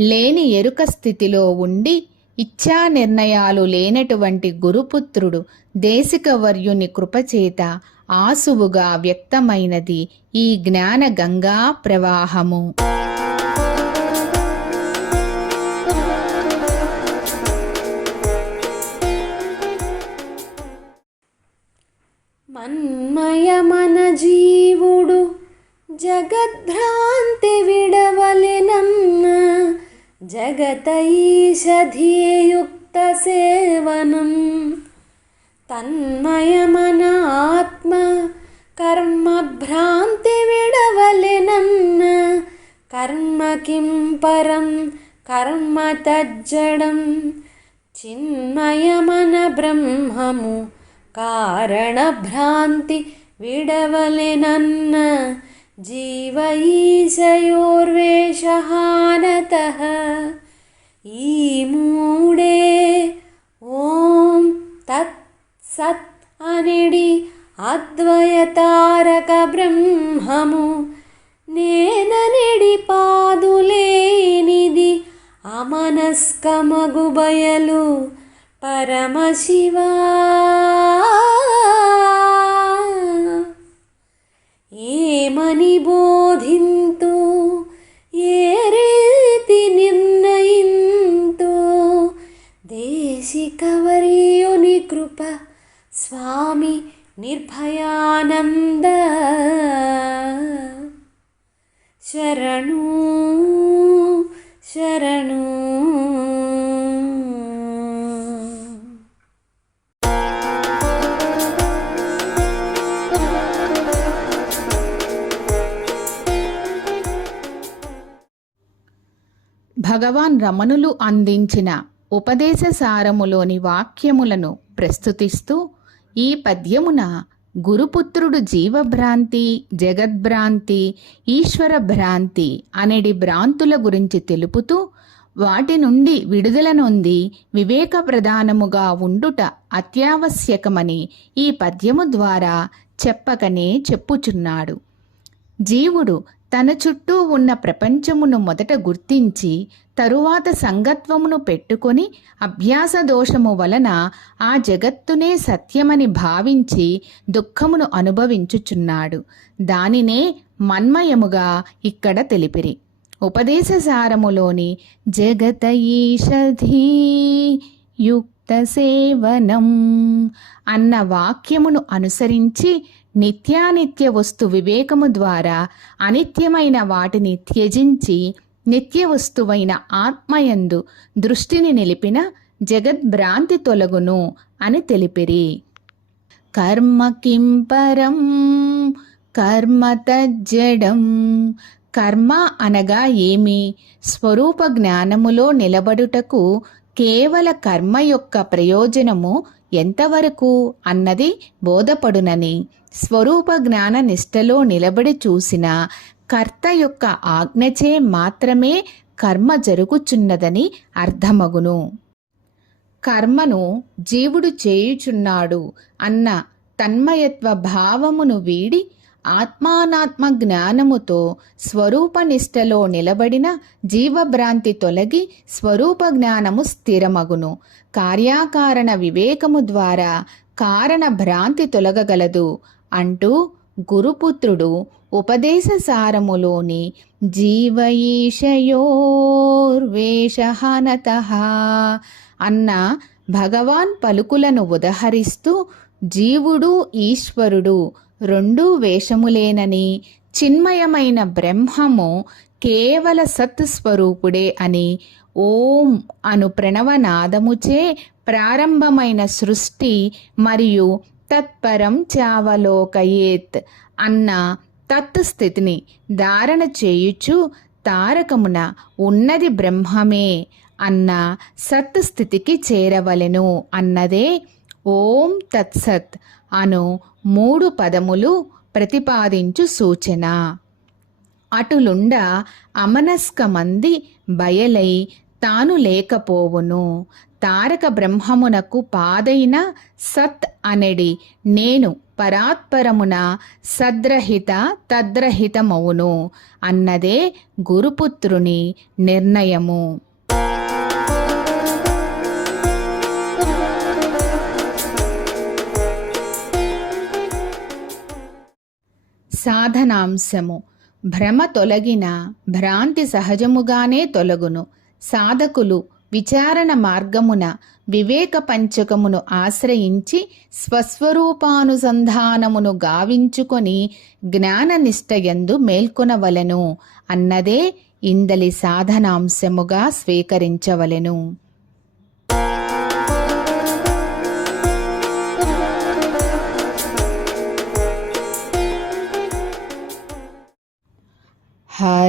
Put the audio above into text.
లేని ఎరుక స్థితిలో ఉండి ఇచ్ఛా నిర్ణయాలు లేనటువంటి గురుపుత్రుడు దేశికవర్యుని కృపచేత ఆసువుగా వ్యక్తమైనది ఈ జ్ఞాన గంగా ప్రవాహము. మన్మయమన జీవుడు జగద్భ్రాంతి విడవలెనన్న जगतैषधियुक्तसेवनं ईषधियुक्तसेवनं कर्म किं परं कर्म तज्जडं चिन्मयमनब्रह्ममु कारणभ्रान्ति विडवलिनन्न जीव ईशयोर्वेषहानतः ఈ మూడే ఓం తత్ సత్ అనిడి అద్వయతారక బ్రహ్మము. నేననిడి పాదులేనిది అమనస్కమగు బయలు పరమశివా ఏమని బో స్వామి నిర్భయానంద. శరణు శరణు. భగవాన్ రమణులు అందించిన ఉపదేశ సారములోని వాక్యములను ప్రస్తుతిస్తూ ఈ పద్యమున గురుపుత్రుడు జీవభ్రాంతి జగద్భ్రాంతి ఈశ్వర భ్రాంతి అనేటి భ్రాంతుల గురించి తెలుపుతూ వాటి నుండి విడుదల నొంది వివేక ప్రధానముగా ఉండుట అత్యావశ్యకమని ఈ పద్యము ద్వారా చెప్పకనే చెప్పుచున్నాడు. జీవుడు తన చుట్టూ ఉన్న ప్రపంచమును మొదట గుర్తించి తరువాత సంగత్వమును పెట్టుకొని అభ్యాస దోషము వలన ఆ జగత్తునే సత్యమని భావించి దుఃఖమును అనుభవించుచున్నాడు. దానినే మన్మయముగా ఇక్కడ తెలిపిరి. ఉపదేశ సారములోని జగత ఈషధీ సేవనం అన్న వాక్యమును అనుసరించి నిత్యానిత్య వస్తు వివేకము ద్వారా అనిత్యమైన వాటిని త్యజించి నిత్య వస్తువైన ఆత్మయందు దృష్టిని నిలిపిన జగద్భ్రాంతి తొలగును అని తెలిపిరి. కర్మ కింపరం కర్మ తజ్జడం. కర్మ అనగా ఏమి? స్వరూప జ్ఞానములో నిలబడుటకు కేవల కర్మ యొక్క ప్రయోజనము ఎంతవరకు అన్నది బోధపడునని స్వరూప జ్ఞాన నిష్టలో నిలబడి చూసిన కర్త యొక్క ఆజ్ఞచే మాత్రమే కర్మ జరుగుచున్నదని అర్థమగును. కర్మను జీవుడు చేయుచున్నాడు అన్న తన్మయత్వ భావమును వీడి ఆత్మానాత్మ జ్ఞానముతో స్వరూపనిష్టలో నిలబడిన జీవభ్రాంతి తొలగి స్వరూప జ్ఞానము స్థిరమగును. కార్యాకారణ వివేకము ద్వారా కారణ భ్రాంతి తొలగగలదు. అంటూ గురుపుత్రుడు ఉపదేశ సారములోని జీవయీషయోర్వేషహనత అన్న భగవాన్ పలుకులను ఉదహరిస్తూ జీవుడు ఈశ్వరుడు రెండూ వేషములేనని చిన్మయమైన బ్రహ్మము కేవల సత్ స్వరూపుడే అని ఓం అను ప్రణవనాదముచే ప్రారంభమైన సృష్టి మరియు తత్పరం చావలోకయేత్ అన్న తత్ స్థితిని ధారణ చేయుచు తారకమున ఉన్నది బ్రహ్మమే అన్న సత్ స్థితికి చేరవలెను అన్నదే ఓం తత్సత్ అను మూడు పదములు ప్రతిపాదించు సూచన. అటులుండ అమనస్క మంది బయలై తాను లేకపోవును. తారక బ్రహ్మమునకు పాదైన సత్ అనెడి నేను పరాత్పరమున సద్రహిత తద్రహితమవును అన్నదే గురుపుత్రుని నిర్ణయము. సాధనాంశము. భ్రమ తొలగిన భ్రాంతి సహజముగానే తొలగును. సాధకులు విచారణ మార్గమున వివేక పంచకమును ఆశ్రయించి స్వస్వరూపానుసంధానమును గావించుకొని జ్ఞాననిష్టయందు మేల్కొనవలెను. అన్నదే ఇందలి సాధనాంశముగా స్వీకరించవలెను.